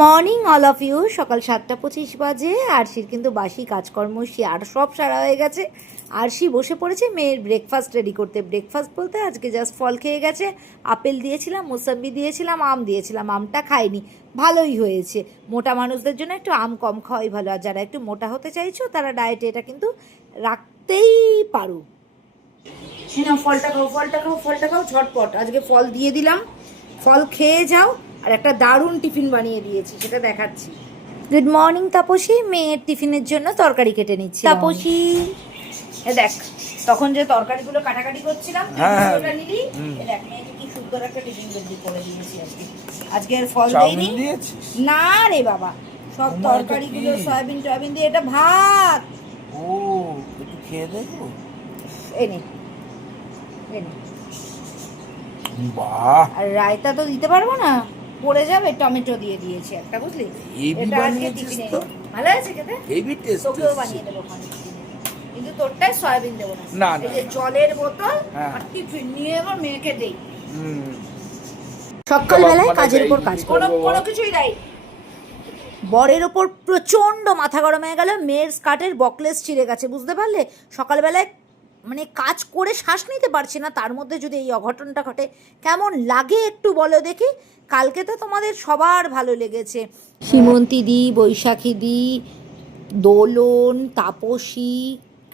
Morning all of you. সকাল 7:25 বাজে। আরশির কিন্তু বাসি কাজকর্ম আর সব সারা হয়ে গেছে। আরশি বসে পড়েছে মেয়ের ব্রেকফাস্ট রেডি করতে। ব্রেকফাস্ট বলতে আজকে জাস্ট ফল খেয়ে গেছে। আপেল দিয়েছিলাম, মোসাম্বি দিয়েছিলাম, আম দিয়েছিলাম। আমটা খাইনি, ভালোই হয়েছে। মোটা মানুষদের জন্য একটু আম কম খাওয়াই ভালো। আর যারা একটু মোটা হতে চাইছো তারা ডায়েটে এটা কিন্তু রাখতেই পারো। না, ফলটা খাও, ফলটা খাও, ফলটা খাও ঝটপট। আজকে ফল দিয়ে দিলাম, ফল খেয়ে যাও। আর একটা দারুণ টিফিন বানিয়ে দিয়েছি, সেটা দেখাচ্ছি। Good morning Tapasi. মেয়ের টিফিনের জন্য তরকারি কেটে নিচ্ছি। তাপসী দেখ, তখন যে তরকারিগুলো কাটাকাটি করছিলাম ওটা নিলি, দেখ মেয়েকে কি সুন্দর একটা টিফিন রেডি করে দিয়েছি আজকে। আজকে আর ফল দেইনি না রে বাবা, সব তরকারিগুলো সয়াবিন টয়াবিন দিয়ে। এটা ভাত। ও একটু খেয়ে দেখো। এনে বাহ, আর রায়তা তো দিতে পারবো না, পড়ে যাবে। টমেটো দিয়ে দিয়েছি একটা, বুঝলি? এটা আজকে টিফিনে ভালো আছে খেতে। Heavy taste. তোকেও বানিয়ে দেবো কিন্তু তোরটাই সয়াবিন দেবো না। এই যে জলের বোতল আর টিফিন নিয়ে এবার মেয়েকে দেই। সকালবেলায় কাজের উপর কাজ, কোনো কিছুই নাই। বরের ওপর প্রচন্ড মাথা গরম হয়ে গেল। মেয়ের স্কার্টের বকলেস ছিঁড়ে গেছে, বুঝতে পারলে? সকালবেলায় মানে কাজ করে শ্বাস নিতে পারছি না, তার মধ্যে যদি এই অঘটনটা ঘটে কেমন লাগে একটু বলো দেখি। কালকে তো তোমাদের সবার ভালো লেগেছে, সীমন্তী দি, বৈশাখী দি, দোলন, তাপসী,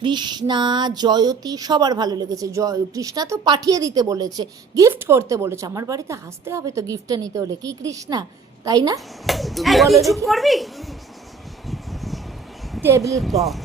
কৃষ্ণা, জয়তী, সবার ভালো লেগেছে। কৃষ্ণা তো পাঠিয়ে দিতে বলেছে, গিফট করতে বলেছে। আমার বাড়িতে আসতে হবে তো গিফটটা নিতে হলে, কি কৃষ্ণা, তাই না? চুপ করবি। টেবিল ক্লথ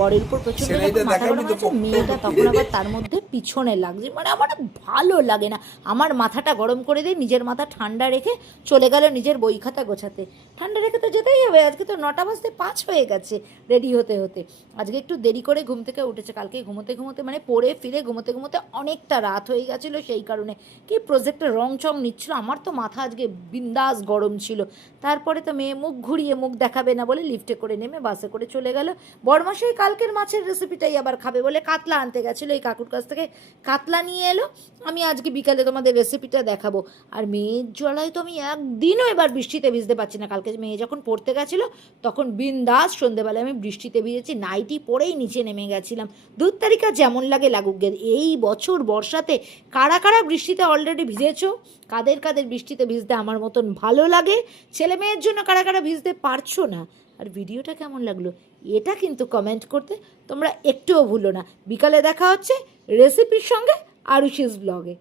বরের উপর প্রচন্ড মাথা গরম আছে। মেয়েটা তখন আবার তার মধ্যে পিছনে লাগছে, মানে আমার ভালো লাগে না। আমার মাথাটা গরম করে দিয়ে নিজের মাথা ঠান্ডা রেখে চলে গেল নিজের বই খাতা গোছাতে। ঠান্ডা রেখে তো যেতেই হবে, আজকে তো 9টা বাজতে 5 হয়ে গেছে রেডি হতে হতে। আজকে একটু দেরি করে ঘুম থেকে উঠেছে, কালকে ঘুমোতে ঘুমোতে মানে পড়ে ফিরে ঘুমোতে ঘুমোতে অনেকটা রাত হয়ে গেছিলো। সেই কারণে কি প্রজেক্টের রং চং নিচ্ছিল, আমার তো মাথা আজকে বিন্দাস গরম ছিল। তারপরে তো মেয়ে মুখ ঘুরিয়ে মুখ দেখাবে না বলে লিফটে করে নেমে বাসে করে চলে গেল। বড়মশাই কালকের মাছের রেসিপিটাই আবার খাবে বলে কাতলা আনতে গেছিলো, এই কাকুর কাছ থেকে কাতলা নিয়ে এলো। আমি আজকে বিকালে তোমাদের রেসিপিটা দেখাবো। আর মেয়ের জ্বালায় তো আমি একদিনও এবার বৃষ্টিতে ভিজতে পারছি না। কালকে মেয়ে যখন পড়তে গেছিলো তখন বিন্দাস সন্ধ্যেবেলায় আমি বৃষ্টিতে ভিজেছি, নাইটি পরেই নিচে নেমে গেছিলাম। 2 তারিখা যেমন লাগে লাগুক গে। এই বছর বর্ষাতে কারা কারা বৃষ্টিতে অলরেডি ভিজেছো? কাদের কাদের বৃষ্টিতে ভিজতে আমার মতন ভালো লাগে? ছেলে মেয়ের জন্য কারা কারা ভিজতে পারছো না? আর ভিডিওটা কেমন লাগলো এটা কিন্তু কমেন্ট করতে তোমরা একটুও ভুলো না। বিকালে দেখা হচ্ছে রেসিপির সঙ্গে আরুষিস ব্লগে।